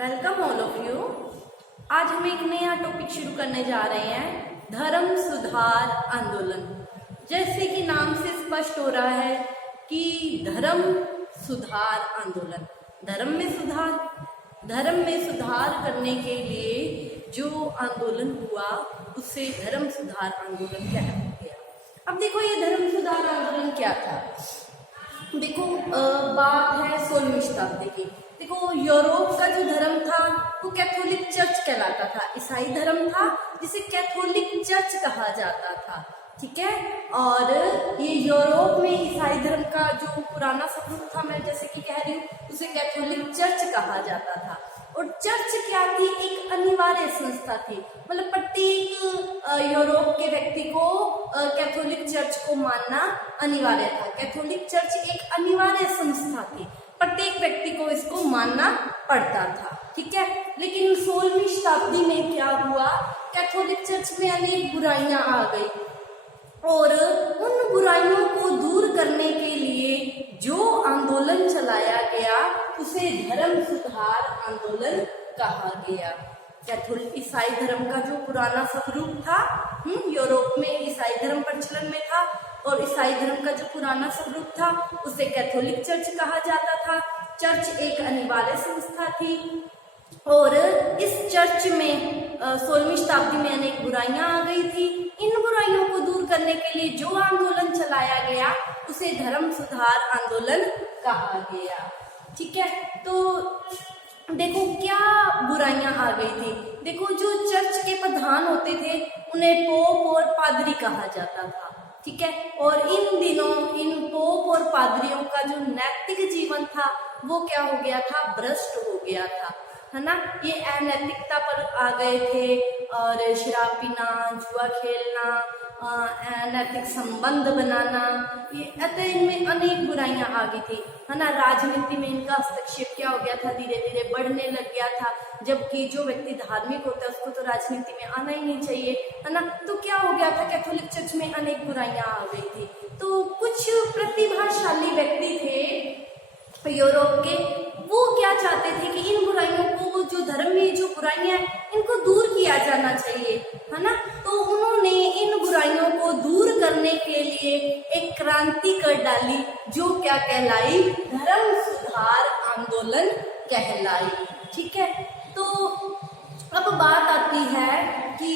Welcome all of you. आज हम एक नया टॉपिक शुरू करने जा रहे हैं, धर्म सुधार आंदोलन। जैसे कि नाम से स्पष्ट हो रहा है कि धर्म सुधार आंदोलन, धर्म में सुधार करने के लिए जो आंदोलन हुआ उसे धर्म सुधार आंदोलन कहते हैं। अब देखो ये धर्म सुधार आंदोलन क्या था। देखो बात है 16वीं शताब्दी की। देखो यूरोप का जो धर्म था वो कैथोलिक चर्च कहलाता था, ईसाई धर्म था जिसे कैथोलिक चर्च कहा जाता था, ठीक है। और ये यूरोप में ईसाई धर्म का जो पुराना स्वरूप था, मैं जैसे कि कह रही हूँ, उसे कैथोलिक चर्च कहा जाता था। और चर्च क्या थी? एक अनिवार्य संस्था थी, मतलब प्रत्येक यूरोप के व्यक्ति को कैथोलिक चर्च को मानना अनिवार्य था। कैथोलिक चर्च एक अनिवार्य संस्था थी, प्रत्येक व्यक्ति को इसको मानना पड़ता था, ठीक है। लेकिन 16वीं शताब्दी में क्या हुआ, कैथोलिक चर्च में अनेक बुराइयां आ गई और उन बुराइयों को दूर करने के लिए जो आंदोलन चलाया गया उसे धर्म सुधार आंदोलन कहा गया। कैथोलिक ईसाई धर्म का जो पुराना स्वरूप था, यूरोप में ईसाई धर्म प्रचलन में था और ईसाई धर्म का जो पुराना स्वरूप था उसे कैथोलिक चर्च कहा जाता था। चर्च एक अनिवार्य संस्था थी और इस चर्च में 16वीं शताब्दी में अनेक बुराइयां आ गई थी। इन बुराइयों को दूर करने के लिए जो आंदोलन चलाया गया उसे धर्म सुधार आंदोलन कहा गया, ठीक है। तो देखो क्या बुराइयां आ गई थी। देखो जो चर्च के प्रधान होते थे उन्हें पोप और पादरी कहा जाता था, ठीक है। और इन दिनों इन पोप और पादरियों का जो नैतिक जीवन था वो क्या हो गया था, भ्रष्ट हो गया था, है ना। ये अनैतिकता पर आ गए थे और शराब पीना, जुआ खेलना, अनैतिक संबंध बनाना, ये अतः इनमें अनेक बुराइयां आ गई थी, है ना। राजनीति में इनका हस्तक्षेप क्या हो गया था, धीरे धीरे बढ़ने लग गया था, जबकि जो व्यक्ति धार्मिक होता है उसको तो राजनीति में आना ही नहीं चाहिए, है ना। तो क्या हो गया था, कैथोलिक चर्च में अनेक बुराइयां आ गई थी। तो कुछ प्रतिभाशाली व्यक्ति थे यूरोप के, वो क्या चाहते थे कि इन बुराइयों को, जो धर्म में जो बुराइयां हैं इनको दूर किया जाना चाहिए, है ना। तो उन्होंने इन बुराइयों को दूर करने के लिए एक क्रांति कर डाली जो क्या कहलाई, धर्म सुधार आंदोलन कहलाई, ठीक है। तो अब बात आती है कि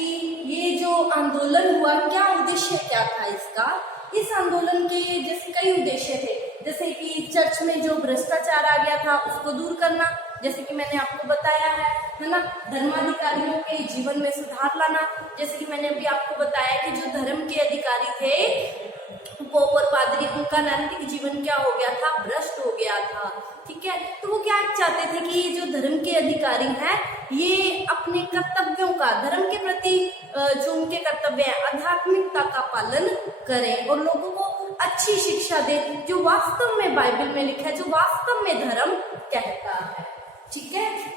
ये जो आंदोलन हुआ, क्या उद्देश्य क्या था इसका। इस आंदोलन के जैसे कई उद्देश्य थे, जैसे कि चर्च में जो भ्रष्टाचार आ गया था उसको दूर करना, जैसे कि मैंने आपको बताया है ना। धर्माधिकारियों के जीवन में सुधार लाना, जैसे कि मैंने अभी आपको बताया कि जो धर्म के अधिकारी थे पोप और पादरी, उनका नैतिक जीवन क्या हो गया था, भ्रष्ट हो गया था, ठीक है। तो वो क्या चाहते थे कि ये जो धर्म के अधिकारी हैं ये अपने कर्तव्यों का, धर्म के प्रति जो उनके कर्तव्य है, आध्यात्मिकता का पालन करें और लोगों को अच्छी शिक्षा दे जो वास्तव में बाइबल में लिखा है, जो वास्तव में धर्म कहता है, ठीक है।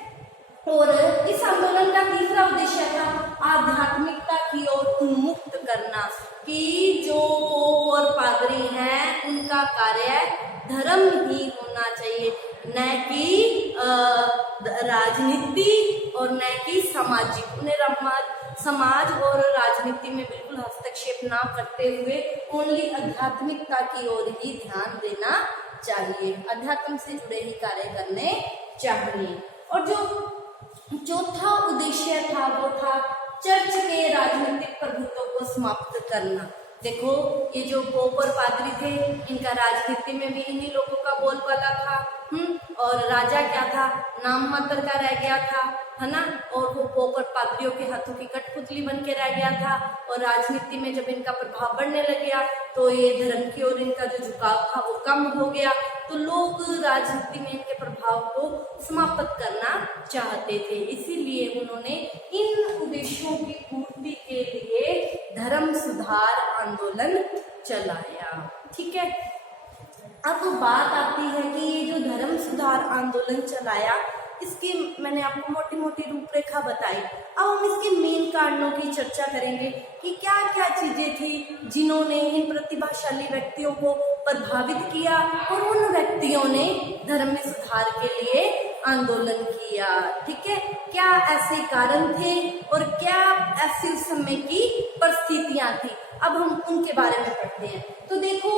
और इस आंदोलन का तीसरा उद्देश्य था आध्यात्मिकता की ओर उन्मुक्त करना, कि जो पोप और पादरी हैं उनका कार्य धर्म ही होना चाहिए, न कि राजनीति और न कि सामाजिक। उन्हें समाज और राजनीति में बिल्कुल हस्तक्षेप ना करते हुए ओनली आध्यात्मिकता की ओर ही ध्यान देना चाहिए, अध्यात्म से जुड़े ही कार्य करने चाहिए। और जो चौथा उद्देश्य था वो था चर्च के राजनीतिक प्रभुत्व को समाप्त करना। देखो ये जो पोप और पादरी थे इनका राजनीति में भी इन्हीं लोगों का बोलबाला था, और राजा क्या था, नाम मात्र का रह गया था, है ना। और वो पोप और पादरियों के हाथों की कठपुतली बन के रह गया था। और राजनीति में जब इनका प्रभाव बढ़ने लग गया तो ये धर्म की ओर इनका जो झुकाव था वो कम हो गया, तो लोग राजनीति में इनके प्रभाव को समाप्त करना चाहते थे। इसीलिए उन्होंने इन उद्देश्यों की पूर्ति के लिए धर्म सुधार आंदोलन चलाया, ठीक है। अब बात आती है कि ये जो धर्म सुधार आंदोलन चलाया इसकी मैंने आपको मोटी मोटी रूपरेखा बताई। अब हम इसके मेन कारणों की चर्चा करेंगे कि क्या क्या चीजें थी जिन्होंने इन प्रतिभाशाली व्यक्तियों को प्रभावित किया और उन व्यक्तियों ने धर्म में सुधार के लिए आंदोलन किया। ठीक है, क्या ऐसे कारण थे और क्या ऐसी उस समय की परिस्थितियां थी, अब हम उनके बारे में पढ़ते हैं। तो देखो,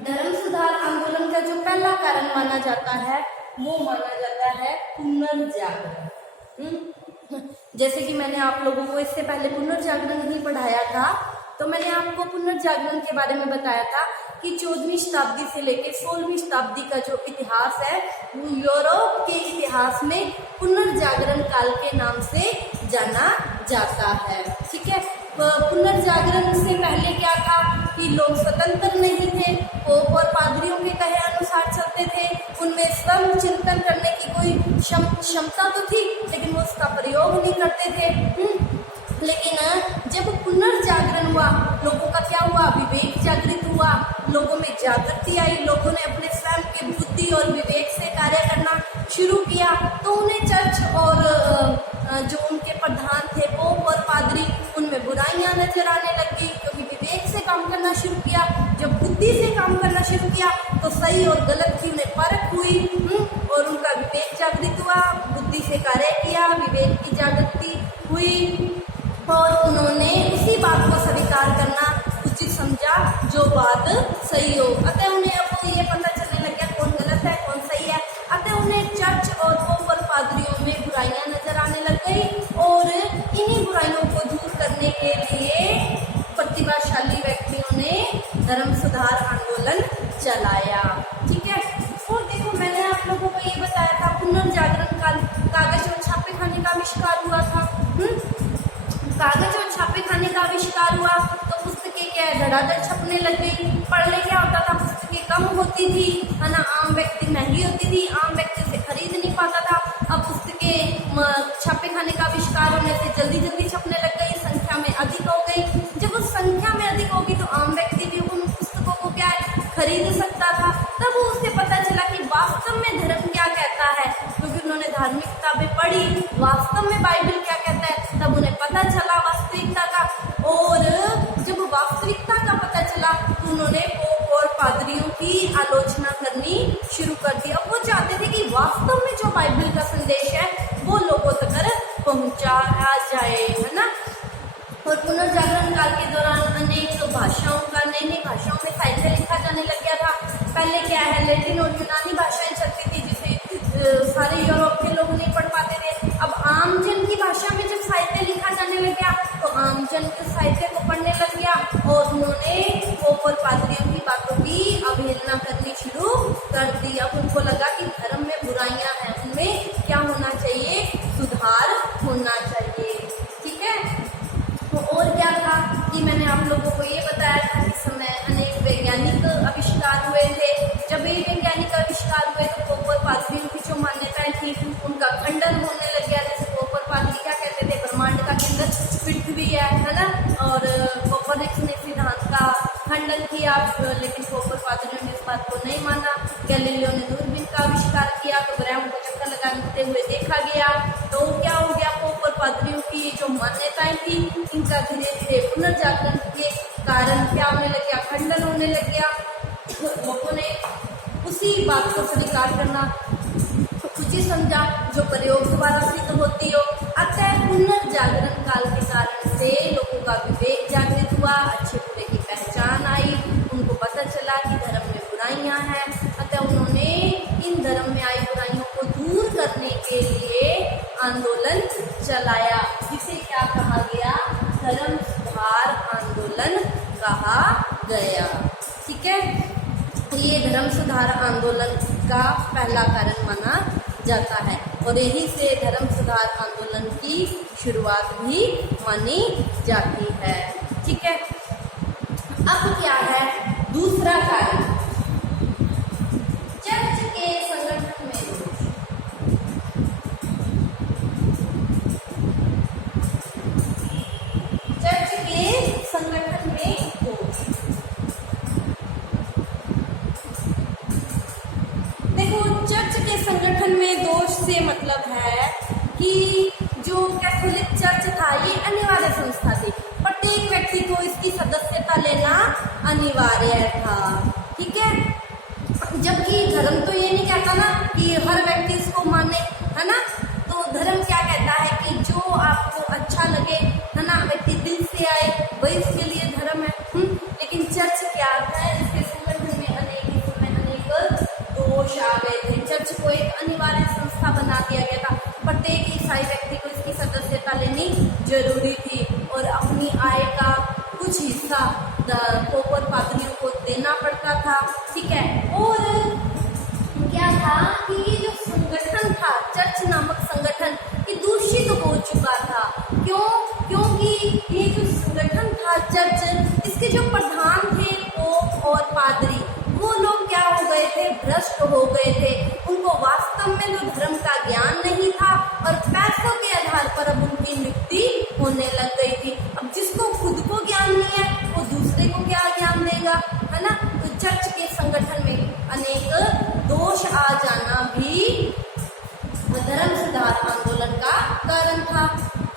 धर्म सुधार आंदोलन का जो पहला कारण माना जाता है वो माना जाता है पुनर्जागरण। जैसे कि मैंने आप लोगों को इससे पहले पुनर्जागरण नहीं पढ़ाया था, तो मैंने आपको पुनर्जागरण के बारे में बताया था कि 14वीं शताब्दी से लेकर 16वीं शताब्दी का जो इतिहास है वो यूरोप के इतिहास में पुनर्जागरण काल के नाम से जाना जाता है। ठीक है, पुनर्जागरण से पहले क्या था कि लोग स्वतंत्र नहीं थे, पोप और पादरियों के कहे अनुसार चलते थे, उनमें स्वयं चिंतन करने की कोई क्षमता तो थी लेकिन वो उसका प्रयोग नहीं करते थे। लेकिन जब पुनर्जागरण हुआ, लोगों का क्या हुआ, विवेक जागृत हुआ, लोगों में जागृति आई, लोगों ने अपने स्वयं के बुद्धि और विवेक से कार्य करना शुरू किया, तो उन्हें चर्च और जो उनके प्रधान थे पोप और पादरी, उनमें बुराइयां नजर आने लगी, क्योंकि विवेक से काम करना शुरू किया। जब बुद्धि से काम करना शुरू किया तो सही और गलत की उन्हें परख हुई और उनका विवेक जागृत हुआ, बुद्धि से कार्य किया, विवेक की जागृति हुई और उन्होंने उसी बात को स्वीकार करना उचित समझा जो बात सही हो। अतः उन्हें अब ये पता चलने लग गया कौन गलत है कौन सही है। अतः उन्हें चर्च और पोप और पादरियों में बुराइयां नजर आने लग गई और इन्हीं बुराइयों को दूर करने के लिए प्रतिभाशाली व्यक्तियों ने धर्म सुधार आंदोलन चलाया। ठीक है, और देखो मैंने आप लोगों को ये बताया था पुनर्जागरण काल कागज और छापे खाने का आविष्कार हुआ था। कागज और छापे खाने का आविष्कार हुआ तो पुस्तकें क्या है धड़ाधड़ छपने लग गई। पढ़ने क्या होता था, पुस्तकें कम होती थी, है ना, आम व्यक्ति महंगी होती थी, आम व्यक्ति से खरीद नहीं पाता था। अब पुस्तकें छापे खाने का आविष्कार होने से जल्दी जल्दी छपने लग गई, संख्या में अधिक हो गई। जब उस संख्या में अधिक होगी तो आम व्यक्ति भी उन पुस्तकों को क्या है खरीद सकता था। तब उसे पता चला कि वास्तव में धर्म क्या कहता है, क्योंकि उन्होंने धार्मिक किताबें पढ़ी, वास्तव में बाइबल क्या कहता है, तब उन्हें पता चला वास्तविकता का। और जब वास्तविकता का पता चला तो उन्होंने पोप और पादरियों की आलोचना करनी शुरू कर दी। अब वो चाहते थे कि वास्तव में जो बाइबल का संदेश है वो लोगों तक पहुंचाया जाए, है ना। और पुनर्जागरण काल के दौरान अनेक भाषाओं का नई भाषाओं में साहित्य लिखा जाने लग गया था। पहले क्या है लैटिन और यूनानी भाषाएं चलती थी जिसे सारे यूरोप के लोग नहीं पढ़ पाते थे। अब आमजन की भाषा में जब साहित्य लिखा जाने लग गया तो आमजन के साहित्य को पढ़ने लग गया और उन्होंने पोप और पादरियों की बातों की अवहेलना करनी शुरू कर दी। अब उनको लगा कि धर्म में बुराइयां हैं, उनमें क्या होना चाहिए, सुधार होना चाहिए। ठीक है, तो और क्या था कि मैंने आप लोगों को ये बताया था कि समय अनेक वैज्ञानिक आविष्कार हुए थे। जब ये वैज्ञानिक आविष्कार हुए तो पोप और पादरियों की जो मान्यताएं थी उनका खंडन होने लग गया। जैसे पोप और पादरी क्या कहते थे, ब्रह्मांड का केंद्र पृथ्वी है ना, और कोपरनिकस ने सिद्धांत का खंडन किया, लेकिन पोप और पादरियों ने इस बात को नहीं माना। गैलीलियो ने दूरबीन का आविष्कार किया तो ग्रहों को चक्कर लगाते हुए देखा गया। तो क्या हो गया, पोप और पादरियों की जो मान्यताएं थी इनका धीरे धीरे पुनर्जागरण के कारण क्या होने लग गया, खंडन होने लग गया। लोगों ने उसी बात को स्वीकार करना उचित समझा जो प्रयोग द्वारा सिद्ध होती हो। अतः पुनर्जागरण काल के कारण से लोगों का विवेक जागृत हुआ, अच्छे बुरे की पहचान आई, उनको पता चला कि धर्म में बुराइयां हैं। अतः उन्होंने इन धर्म में आई बुराइयों को दूर करने के लिए आंदोलन चलाया, जिसे क्या कहा गया, धर्म सुधार आंदोलन कहा गया। ठीक है, ये धर्म सुधार आंदोलन का पहला कारण माना जाता है और यहीं से धर्म सुधार आंदोलन की शुरुआत भी मानी जाती है। ठीक है, अब क्या है दूसरा कारण, चर्च के संगठन में दोष। चर्च के संगठन में दोष। देखो, चर्च के संगठन में दोष से मतलब है कि जो कैथोलिक चर्च था ये अनिवार्य संस्था थी, प्रत्येक व्यक्ति को इसकी सदस्यता लेना अनिवार्य था। ठीक है, जबकि धर्म तो ये नहीं कहता ना कि हर व्यक्ति इसको माने, है ना। तो धर्म क्या कहता है कि जो आपको अच्छा लगे, है ना, व्यक्ति दिल से आए, वही इसके लिए धर्म है। लेकिन चर्च क्या है, इसके संगठन में अनेक दोष आ गए थे। चर्च को एक अनिवार्य संस्था बना दिया गया था। प्रत्येक ईसाई व्यक्ति को इसकी सदस्यता लेनी जरूरी थी और अपनी आय का कुछ हिस्सा पोप और पादरियों को देना पड़ता था, ठीक है। और क्या था कि ये जो संगठन था, चर्च नामक संगठन, ये दूषित हो चुका था। क्यों? क्योंकि ये जो संगठन था चर्च, इसके जो प्रधान थे पोप और पादरी, वो लोग क्या हो गए थे, भ्रष्ट हो गए थे। उनको वास्तव में तो धर्म का ज्ञान नहीं था और पैसों के आधार पर अब उनकी नियुक्ति होने लग गई थी। अब जिसको खुद को ज्ञान नहीं है वो दूसरे को क्या ज्ञान देगा, है ना। तो चर्च के संगठन में अनेक दोष आ जाना भी धर्म सुधार आंदोलन का कारण था,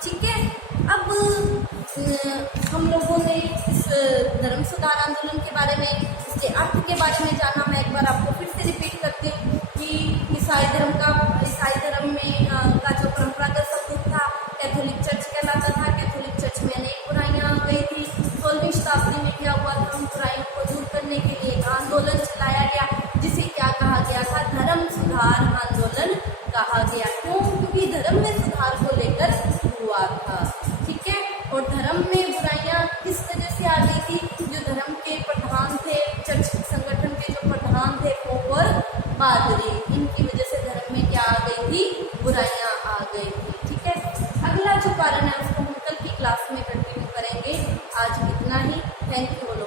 ठीक है। अब हम लोगों ने इस धर्म सुधार आंदोलन के बारे में, इसके अर्थ के बारे में जाना। मैं एक बार आपको फिर से रिपीट करती हूँ कि ईसाई धर्म में का जो परंपरागत स्वरूप था कैथोलिक चर्च कहलाता था। कैथोलिक चर्च में अनेक बुराइयां आ गई थी। 16वीं शताब्दी में क्या हुआ था, उन बुराइयों को दूर करने के लिए एक आंदोलन चलाया गया जिसे क्या कहा गया था, धर्म सुधार आंदोलन कहा गया। क्यों? क्योंकि धर्म में सुधार को लेकर हुआ था, ठीक है। और धर्म में बुराइयां किस वजह से आ गई थी, जो धर्म के प्रधान थे, चर्च संगठन के जो प्रधान थे पोप और पादरी, इनकी वजह से धर्म में क्या आ गई थी, बुराइयां आ गई थी, ठीक है। अगला जो कारण है उसको हम कल की क्लास में कंटिन्यू करेंगे। आज इतना ही। Thank you.